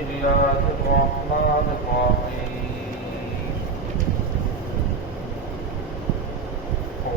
الله الرحمن الرحيم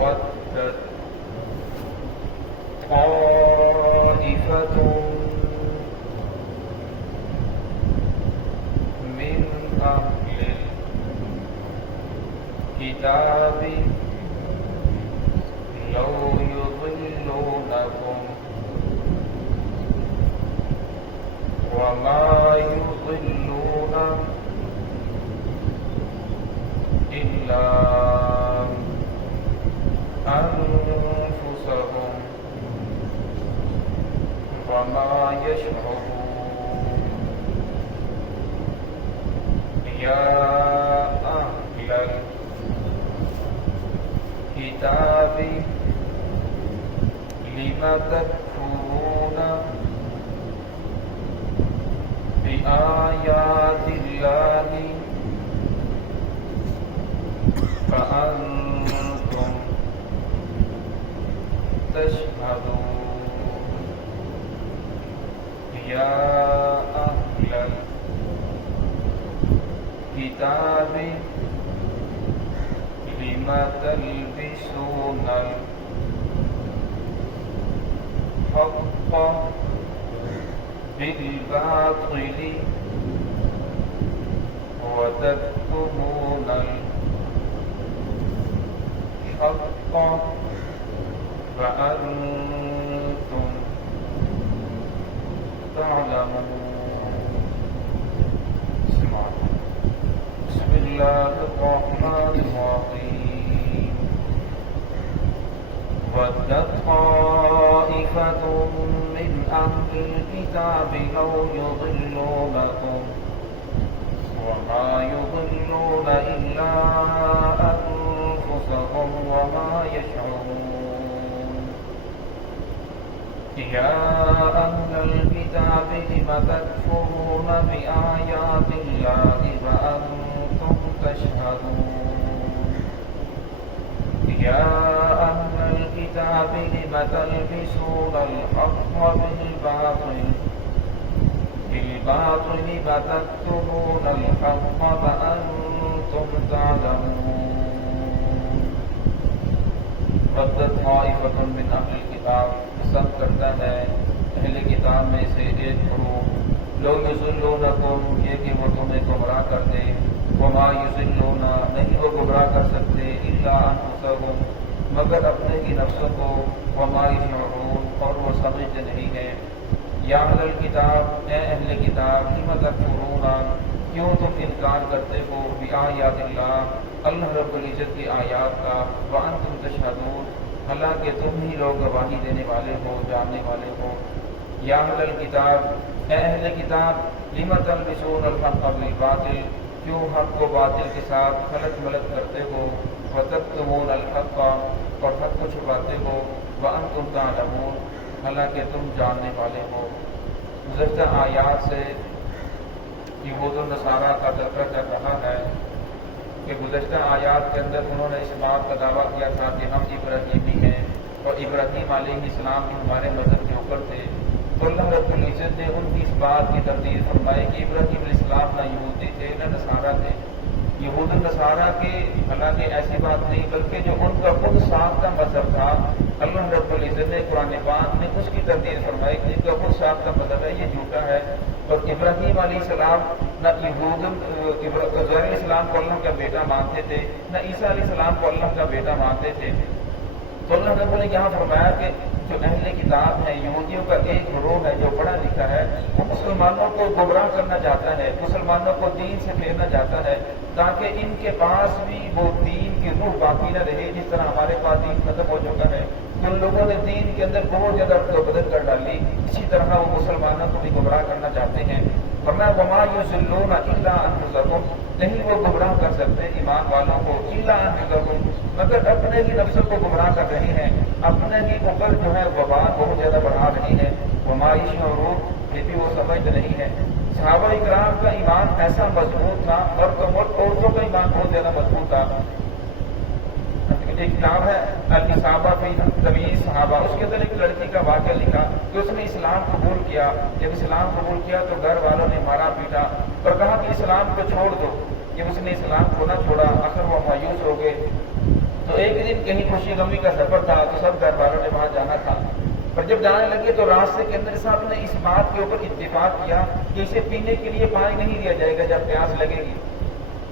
ودت طائفة من أهل الكتاب لو يضلونكم وما يضلون إلا أنفسهم وما يشعرون يا أهل الكتاب لم تكفرون بآيات الله فأنتم تشهدون يا أهل الكتاب لم تلبسون الحق بالباطل وتكتمون الحق وأنتم تعلمون. بسم الله الرحمن الرحيم ودت طائفة من أهل الكتاب لو يضلونكم وما يضلون إلا أنفسهم وما يشعرون يا أهل الكتاب لم تكفرون بآيات الله وأنتم تشهدون يا أهل الكتاب لم تلبسون الحق بالباطل وتكتمون الحق وأنتم تعلمون. ودت طائفة من أهل الكتاب پسند کرتا ہے اہل کتاب میں سے ایک گروہ لو یضلونکم یہ کہ وہ تمہیں گمراہ کر دے وما یضلون نہیں وہ گمراہ کر سکتے الا انفسهم مگر اپنے ہی نفسوں کو وما یشعرون اور وہ سمجھتے نہیں ہیں. یا اہل الکتاب اے اہل کتاب لم تکفرون کیوں تم انکار کرتے ہو بآیات اللہ اللہ رب العزت کی آیات کا وانتم تشہدون حالانکہ تم ہی لوگ گواہی دینے والے ہو جاننے والے ہو. یا اہل الکتاب اے اہل کتاب لم تلبسون الحق بالباطل کیوں حق کو باطل کے ساتھ خلط ملط کرتے ہو وتکتمون الحق اور حق کو چھپاتے ہو وانتم تعلمون حالانکہ تم جاننے والے ہو. گزشتہ آیات سے یہود و نصارہ کا تذکرہ چل رہا ہے کہ گزشتہ آیات کے اندر انہوں نے اس بات کا دعویٰ کیا تھا کہ ہم ابراہیمی ہیں اور ابراہیم علیہ السلام بھی ہمارے مذہب کے اوپر تھے. تو اللہ رب العزت نے ان کی اس بات کی تردید فرمائی کہ ابراہیم علیہ السلام نہ یہودی تھے نہ نصارہ تھے. یہود النصارہ کے حالانکہ ایسی بات نہیں بلکہ جو ان کا خود ساختہ مذہب تھا اللہ رب العزت نے قرآن پاک میں اس کی تردید فرمائی کہ ان کا خود ساختہ مذہب ہے یہ جھوٹا ہے. اور ابراہیم علیہ السلام نہ یہود عزیر علیہ السلام کو اللہ کا بیٹا مانتے تھے نہ عیسیٰ علیہ السلام کو اللہ کا بیٹا مانتے تھے. تو اللہ رب نے یہاں فرمایا کہ جو اہل کتاب ہیں یہودیوں کا ایک گروہ ہے جو پڑھا لکھا ہے وہ مسلمانوں کو گمراہ کرنا چاہتا ہے مسلمانوں کو دین سے پھیرنا چاہتا ہے تاکہ ان کے پاس بھی وہ دین کی روح باقی نہ رہے جس طرح ہمارے پاس دین ختم ہو چکا ہے. ان لوگوں نے دین کے اندر بہت زیادہ رد و بدل کر ڈالی اسی طرح وہ مسلمانوں کو بھی گمراہ کرنا چاہتے ہیں. ورنہ وما یضلون الا انفسهم نہیں وہ گمراہ کر سکتے ایمان والوں کو الا انفسهم مگر اپنے ہی نفسوں کو گمراہ کر رہے ہیں اپنے ہی اوپر جو ہے وبال بہت زیادہ بڑھا رہی ہے. وما یشعرون یہ بھی وہ سمجھ نہیں ہے. صحابہ اکرام کا ایمان ایسا مضبوط تھا اور عورتوں کا ایمان بہت زیادہ مضبوط تھا. ایک کتاب ہے الاصابہ فی تمییز صحابہ، اس کے اندر ایک لڑکی کا واقعہ لکھا کہ اس نے اسلام قبول کیا. جب اسلام قبول کیا تو گھر والوں نے مارا پیٹا اور کہا کہ اسلام کو چھوڑ دو. جب اس نے اسلام کو نہ چھوڑا آخر وہ مایوس ہو گئے. تو ایک دن کہیں خوشی غمی کا سفر تھا تو سب گھر والوں نے وہاں جانا تھا، پر جب جانے لگے تو راستے کے اندر سب نے اس بات کے اوپر اتفاق کیا کہ اسے پینے کے لیے پانی نہیں دیا جائے گا جب پیاس لگے گی،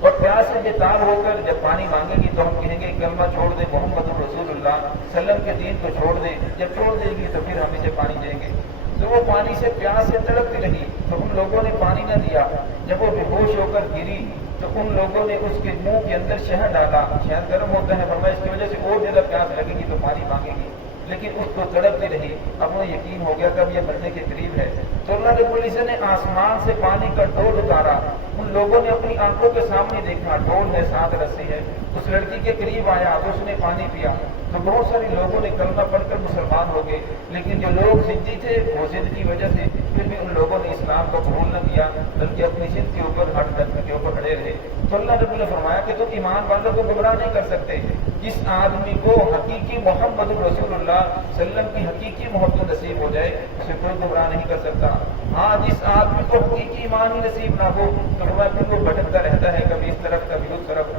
اور پیاس سے بےتاب ہو کر جب پانی مانگے گی تو ہم کہیں گے کلمہ چھوڑ دے، محمد رسول اللہ صلی اللہ علیہ وسلم کے دین کو چھوڑ دے. جب چھوڑ دے گی تو پھر ہم اسے پانی دیں گے. تو وہ پانی سے پیاس سے تڑپتی رہی تو ان لوگوں نے پانی نہ دیا. جب وہ بے ہوش ہو کر گری تو ان لوگوں نے اس کے منہ کے اندر شہد ڈالا. شہد گرم ہوتا ہے، فرمایا اس کی وجہ سے اور زیادہ پیاس لگے گی تو پانی مانگے گی، لیکن اس کو تڑپتی رہی. اب وہ یقین ہو گیا کہ اب یہ مرنے کے قریب ہے. تو اللہ رب العزت نے آسمان سے پانی کا ڈول اتارا. ان لوگوں نے اپنی آنکھوں کے سامنے دیکھا ڈول ہے، 7 رسی ہے. اس لڑکی کے قریب آیا تو اس نے پانی پیا تو بہت سارے لوگوں نے کلمہ پڑھ کر مسلمان ہو گئے. لیکن جو لوگ ضدی تھے وہ ضد کی وجہ سے پھر بھی ان لوگوں نے اسلام کو قبول نہ کیا بلکہ اپنی ضد کے اوپر ہٹ ڈٹ کے اوپر کھڑے رہے. تو اللہ رب نے فرمایا کہ تم ایمان والوں کو گمراہ نہیں کر سکتے. جس آدمی کو حقیقی محمد رسول اللہ صلی اللہ علیہ وسلم کی حقیقی محبت نصیب ہو جائے اسے کوئی گمراہ نہیں کر سکتا. ہاں جس آدمی کو حقیقی ایمان ہی نصیب نہ ہو تو پھر وہ بھٹکتا رہتا ہے، کبھی اس طرف کبھی اس طرف.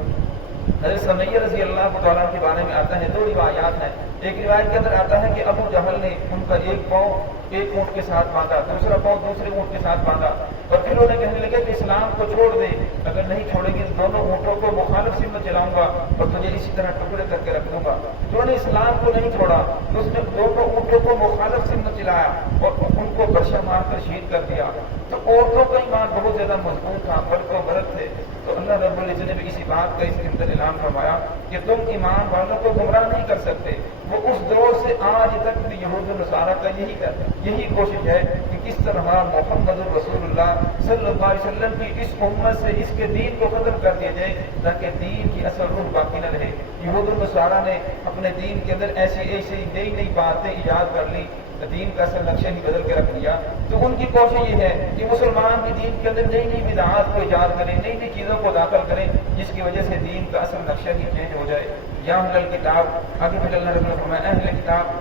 حضرت سمیہ رضی اللہ تعالیٰ کے بارے میں آتا ہے، 2 روایات ہیں. ایک روایت کے اندر آتا ہے کہ ابو جہل نے ان کا ایک پاؤں ایک اونٹ کے ساتھ باندھا، دوسرا پاؤں دوسرے اونٹ کے ساتھ باندھا، اور پھر انہیں کہنے لگے کہ اسلام کو چھوڑ دے، اگر نہیں چھوڑے گی دونوں اونٹوں کو مخالف سمت چلاؤں گا اور تجھے اسی طرح ٹکڑے کر کے رکھ دوں گا. تو انہوں نے اسلام کو نہیں چھوڑا تو اس نے دونوں اونٹوں کو مخالف سمت چلایا اور ان کو برشا مار کر شہید کر دیا. تو عورتوں کا ایمان بہت زیادہ مضبوط تھا، برق و برق تھے. تو اللہ رب العزت نے بھی اسی بات کا اس کے اندر اعلان فرمایا کہ تم ایمان والوں کو گمراہ نہیں کر سکتے. وہ اس دور سے آج تک بھی یہود و نصارہ کا یہی کوشش ہے کہ کس طرح محمد رسول اللہ صلی اللہ علیہ وسلم کی اس امت سے اس کے دین کو ختم کر دیا جائے تاکہ دین کی اصل روح باقی نہ رہے. یہود و نصارہ نے اپنے دین کے اندر ایسی نئی باتیں ایجاد کر لی، دین کا اصل نقشہ ہی بدل کے رکھ دیا. تو ان کی کوشش یہ ہے کہ مسلمان بھی دین کے اندر نئی بدعات کو ایجاد کریں، نئی چیزوں کو داخل کریں جس کی وجہ سے دین کا اصل نقشہ ہی چینج ہو جائے. یا اہل الکتاب، آگے پھر اللہ رب نے فرمایا اہل کتاب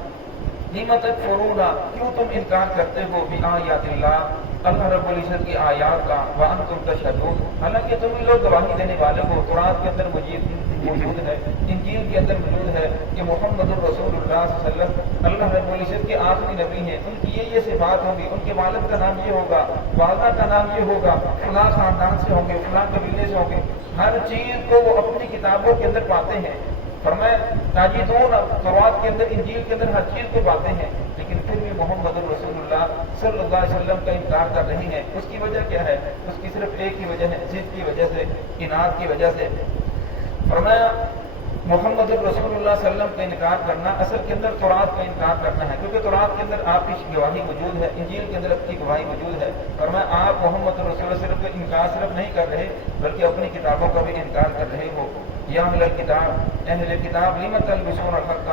لم تکفرون، کیوں تم انکار کرتے ہو بآیات اللہ، اللہ رب العزت کی آیات کا، وانتم تشہدون، حالانکہ تم لوگ گواہی دینے والے ہو. قرآن کے اندر موجود ہے، انجیل کے اندر موجود ہے کہ محمد رسول اللہ صلی اللہ علیہ وسلم اللہ رب العزت کے آخری نبی ہیں. ان کی یہ صفات ہوگی، ان کے والد کا نام یہ ہوگا، والدہ کا نام یہ ہوگا، فلاں خاندان سے ہوں گے، فلاں قبیلے سے ہوں گے. ہر چیز کو وہ اپنی کتابوں کے اندر پاتے ہیں. فرمایا تاجدون، تورات کے اندر انجیل کے اندر ہر چیز کو پاتے ہیں، لیکن پھر بھی محمد رسول اللہ صلی اللہ علیہ وسلم کا انکار کر رہے ہیں. اس کی وجہ کیا ہے؟ اس کی صرف ایک ہی وجہ ہے، ضد کی وجہ سے، اناد کی وجہ سے. فرمایا محمد رسول اللہ صلی اللہ علیہ وسلم کا انکار کرنا اصل کے اندر تورات کا انکار کرنا ہے، کیونکہ تورات کے اندر آپ کی گواہی موجود ہے، انجیل کے اندر آپ کی گواہی موجود ہے. فرمایا آپ محمد رسول اللہ صلی اللہ علیہ وسلم کا انکار صرف نہیں کر رہے بلکہ اپنی کتابوں کا بھی انکار کر رہے ہو. یا اہل الکتاب، اہل کتاب لم تلبسون الحق،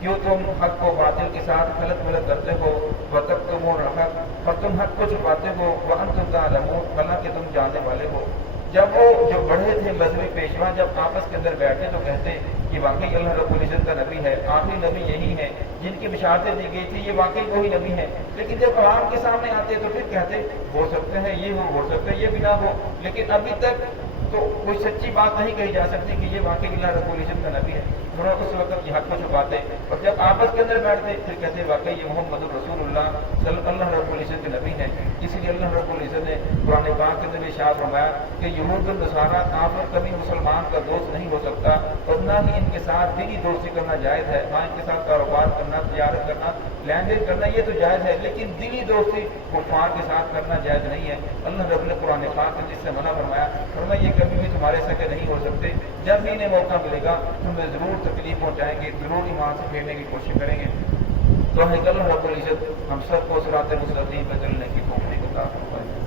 کیوں تم حق کو باطل کے ساتھ غلط کرتے ہو، وتکتمون الحق، اور تم حق کو چھپاتے ہو، وانتم تعلمون، حالانکہ تم جاننے والے ہو. جب وہ جو بڑے تھے مذہبی پیشوا جب آپس کے اندر بیٹھتے تو کہتے کہ واقعی اللہ رب العزت کا نبی ہے، آخری نبی یہی ہے جن کی بشارتیں دی گئی تھی، یہ واقعی وہی نبی ہے. لیکن جب عوام کے سامنے آتے تو پھر کہتے ہو سکتا ہے یہ ہو سکتا ہے یہ بھی نہ ہو. لیکن ابھی تک تو کوئی سچی بات نہیں کہی جا سکتی کہ یہ واقعی اللہ رب العزت کا نبی ہے. تھوڑا اس وقت یہ حق کو چھپاتے اور جب آپس کے اندر بیٹھتے پھر کہتے واقعی یہ محمد رسول اللہ صلی اللہ رب العزت کے نبی ہے. اس لیے اللہ رب العزت نے قرآن پاک کے اندر ارشاد فرمایا کہ یہود و نصارہ کافر کبھی مسلمان کا دوست نہیں ہو سکتا اور نہ ہی ان کے ساتھ دینی دوستی کرنا جائز ہے. ہاں ان کے ساتھ کاروبار کرنا، تجارت کرنا، لین دین کرنا یہ تو جائز ہے، لیکن دینی دوستی کفار کے ساتھ کرنا جائز نہیں ہے. اللہ رب نے قرآن پاک میں جس سے منع فرمایا، فرمایا یہ کبھی بھی تمہارے سکے نہیں ہو سکتے. جب بھی انہیں موقع ملے گا تمہیں ضرور تکلیف پہنچائیں گے، ضرور ایمان سے پھیرنے کی کوشش کریں گے. تو اللہ رب العزت ہم سب کو صراط مستقیم پر چلنے کی توفیق عطا فرمائے.